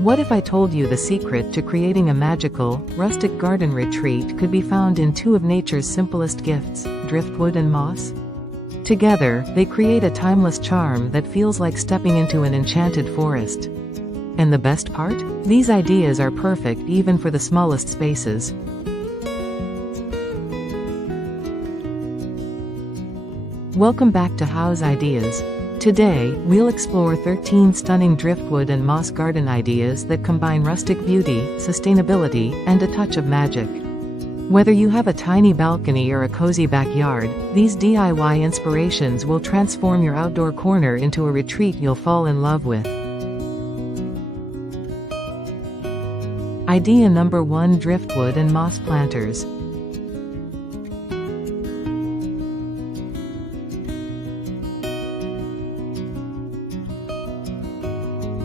What if I told you the secret to creating a magical, rustic garden retreat could be found in two of nature's simplest gifts, driftwood and moss? Together, they create a timeless charm that feels like stepping into an enchanted forest. And the best part? These ideas are perfect even for the smallest spaces. Welcome back to House Ideas. Today, we'll explore 13 stunning driftwood and moss garden ideas that combine rustic beauty, sustainability, and a touch of magic. Whether you have a tiny balcony or a cozy backyard, these DIY inspirations will transform your outdoor corner into a retreat you'll fall in love with. Idea number 1: Driftwood and moss planters.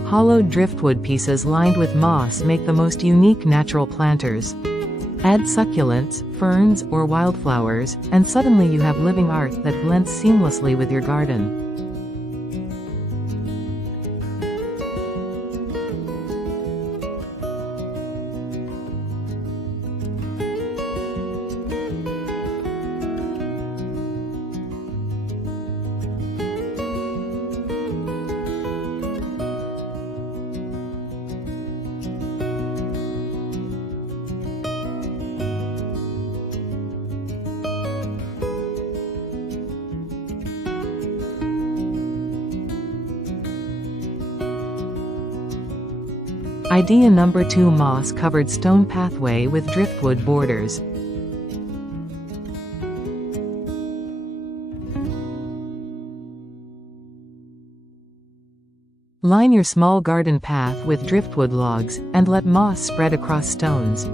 Hollowed driftwood pieces lined with moss make the most unique natural planters. Add succulents, ferns, or wildflowers, and suddenly you have living art that blends seamlessly with your garden. Idea number 2: moss-covered stone pathway with driftwood borders. Line your small garden path with driftwood logs, and let moss spread across stones.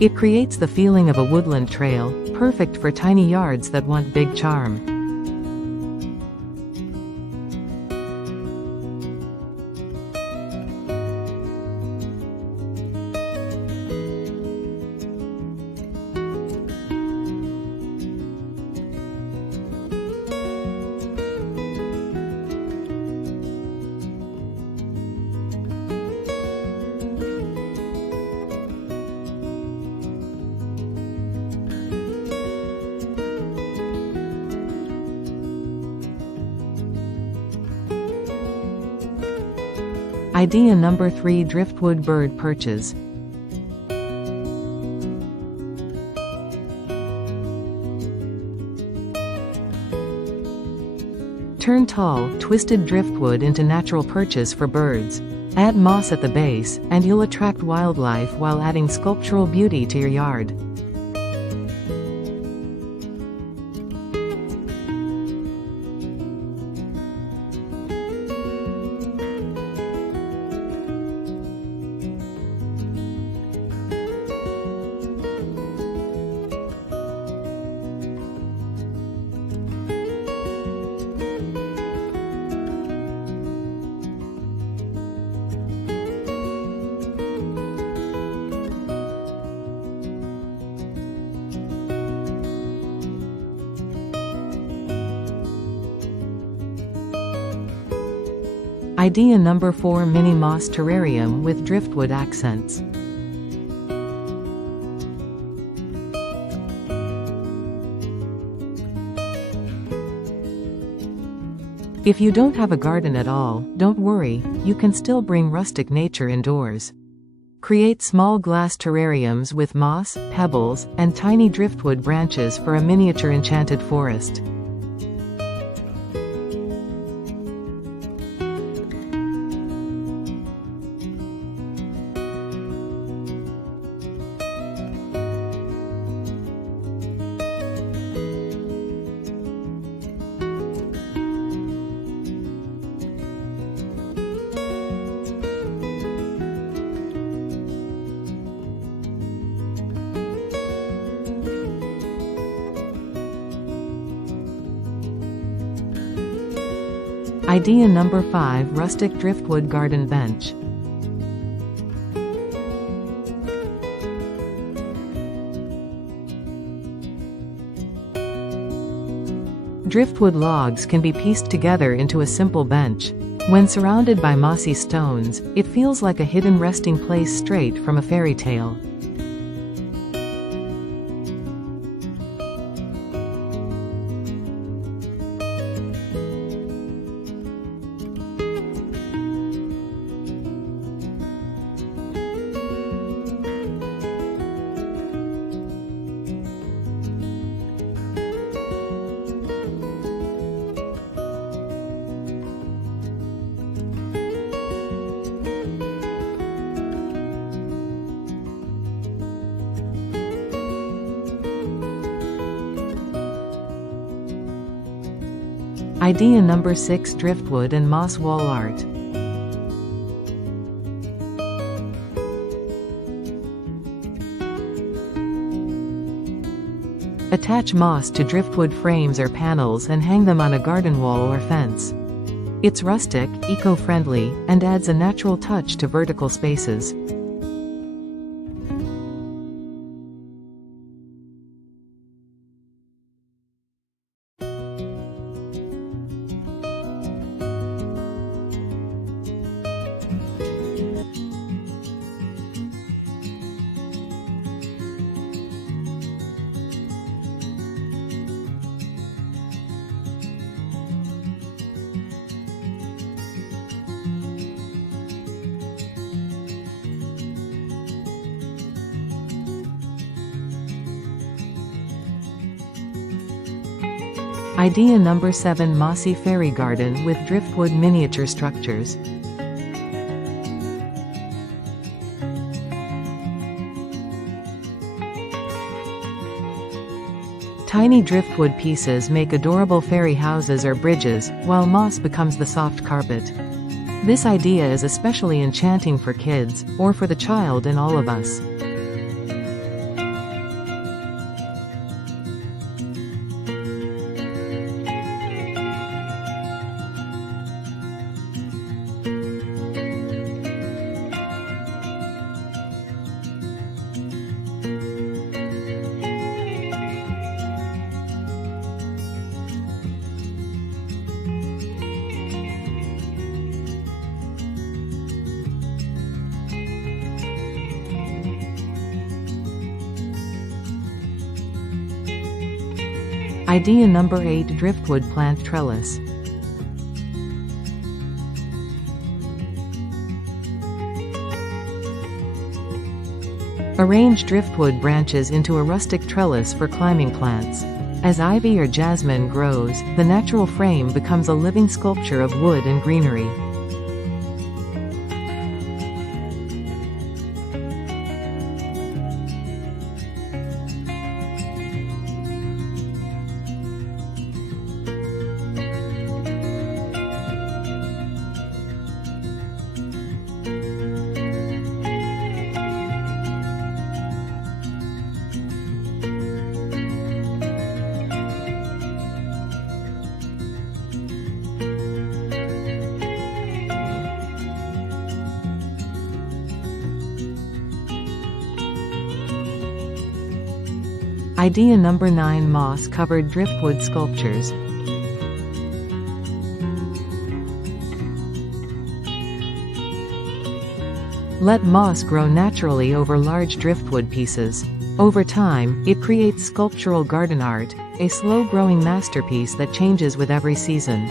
It creates the feeling of a woodland trail, perfect for tiny yards that want big charm. Idea number 3: driftwood bird perches. Turn tall, twisted driftwood into natural perches for birds. Add moss at the base, and you'll attract wildlife while adding sculptural beauty to your yard. Idea number 4: mini moss terrarium with driftwood accents. If you don't have a garden at all, don't worry, you can still bring rustic nature indoors. Create small glass terrariums with moss, pebbles, and tiny driftwood branches for a miniature enchanted forest. Idea number 5: rustic driftwood garden bench. Driftwood logs can be pieced together into a simple bench. When surrounded by mossy stones, it feels like a hidden resting place straight from a fairy tale. Idea number 6: driftwood and moss wall art. Attach moss to driftwood frames or panels and hang them on a garden wall or fence. It's rustic, eco-friendly, and adds a natural touch to vertical spaces. Idea number 7: mossy fairy garden with driftwood miniature structures. Tiny driftwood pieces make adorable fairy houses or bridges, while moss becomes the soft carpet. This idea is especially enchanting for kids, or for the child in all of us. Idea number 8: driftwood plant trellis. Arrange driftwood branches into a rustic trellis for climbing plants. As ivy or jasmine grows, the natural frame becomes a living sculpture of wood and greenery. Idea number 9: moss-covered driftwood sculptures. Let moss grow naturally over large driftwood pieces. Over time, it creates sculptural garden art, a slow-growing masterpiece that changes with every season.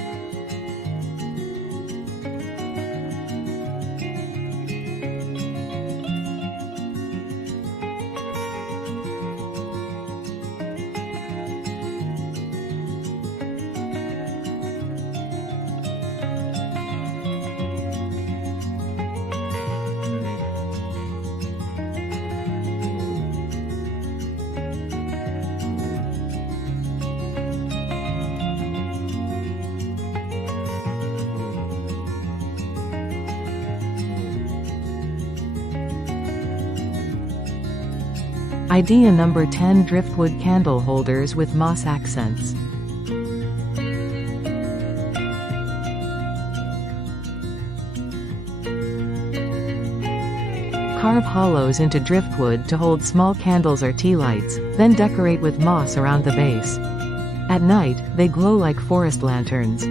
Idea number 10: driftwood candle holders with moss accents. Carve hollows into driftwood to hold small candles or tea lights, then decorate with moss around the base. At night, they glow like forest lanterns.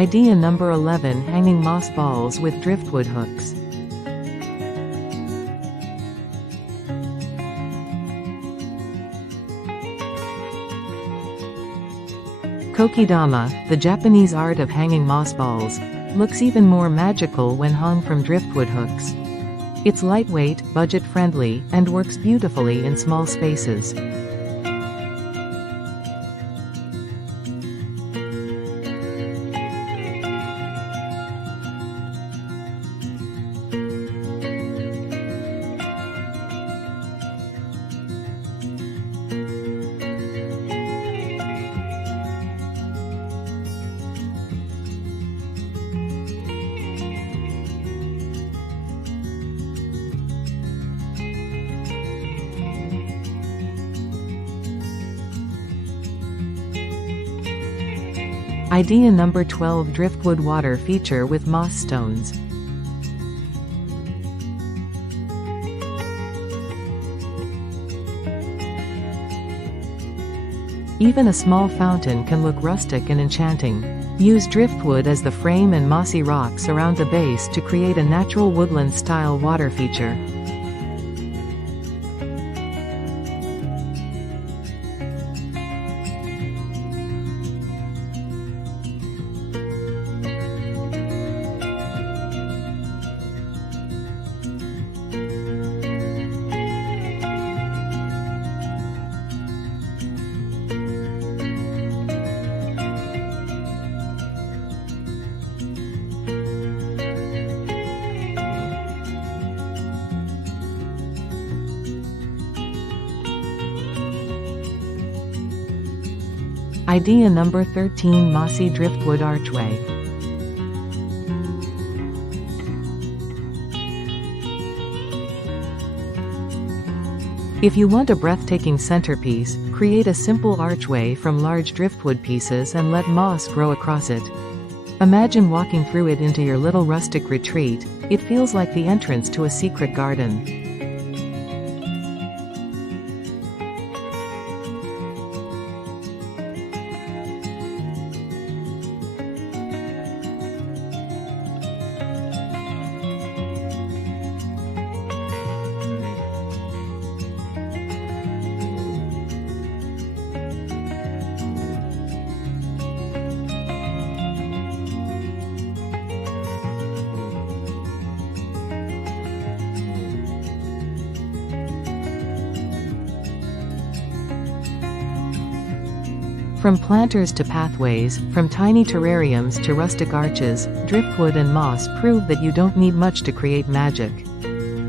Idea number 11: hanging moss balls with driftwood hooks. Kokidama, the Japanese art of hanging moss balls, looks even more magical when hung from driftwood hooks. It's lightweight, budget-friendly, and works beautifully in small spaces. Idea number 12: driftwood water feature with moss stones. Even a small fountain can look rustic and enchanting. Use driftwood as the frame and mossy rocks around the base to create a natural woodland-style water feature. Idea number 13: mossy driftwood archway. If you want a breathtaking centerpiece, create a simple archway from large driftwood pieces and let moss grow across it. Imagine walking through it into your little rustic retreat. It feels like the entrance to a secret garden. From planters to pathways, from tiny terrariums to rustic arches, driftwood and moss prove that you don't need much to create magic.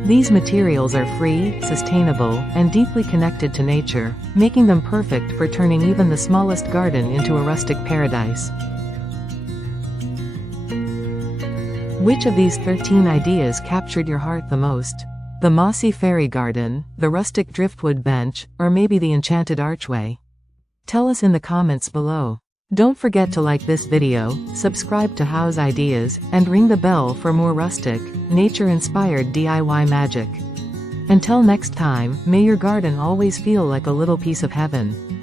These materials are free, sustainable, and deeply connected to nature, making them perfect for turning even the smallest garden into a rustic paradise. Which of these 13 ideas captured your heart the most? The mossy fairy garden, the rustic driftwood bench, or maybe the enchanted archway? Tell us in the comments below. Don't forget to like this video, subscribe to House Ideas, and ring the bell for more rustic, nature-inspired DIY magic. Until next time, may your garden always feel like a little piece of heaven.